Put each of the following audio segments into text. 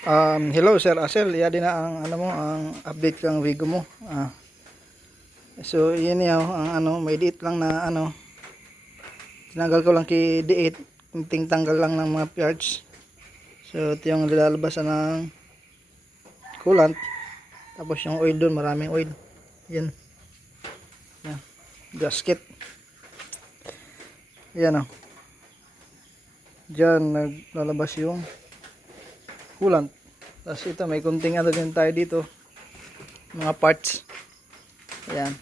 Hello Sir Asel, iya din na ang ano mo, ang update kang Vigo mo. So yan yaw ang may diit lang na tinanggal ko lang kay diit, ting tanggal lang ng mga parts. So ito yung nilalabasan ng coolant. Tapos yung oil doon, maraming oil. Yan. Yan. Gasket. Yan Diyan naglalabas yung coolant. Tapos ito may kunting din tayo dito, mga parts. Ayan.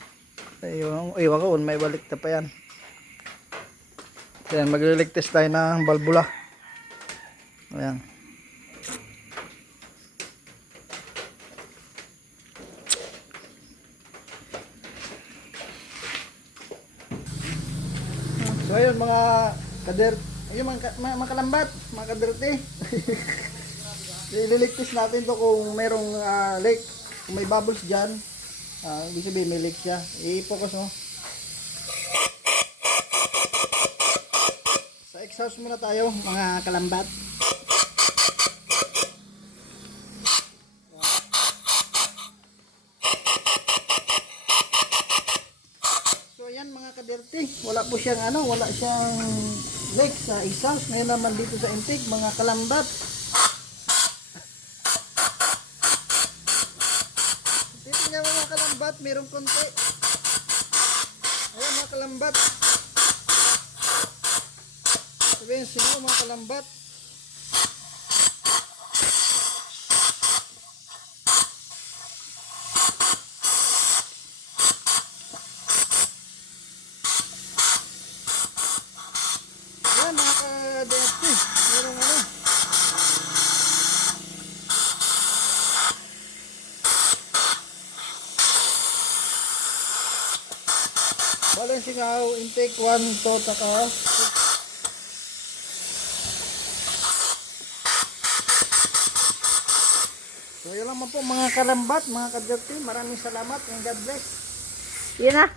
Iwan ko may balik na pa yan. Ayan, maglilig test tayo ng balbula. Ayan. So ayun mga kader, ayun mga kalambat, mga kaderti. Ililigtis natin to kung merong leak, kung may bubbles dyan, ibig sabihin may leak siya. I-focus mo. Sa exhaust muna tayo mga kalambat. So ayan mga kaderti, wala po siyang wala siyang leak sa exhaust. Ngayon naman dito sa intake mga kalambat. Tingnan mga kalambat, mayroong konti. Ayan mga kalambat. Sabihin sino mga kalambat. Ayan mga ka-DFT, mayroong balancing out, intake 1 to taka. So yun lang po mga kalambat, mga kaderti. Maraming salamat and God bless. Yun na.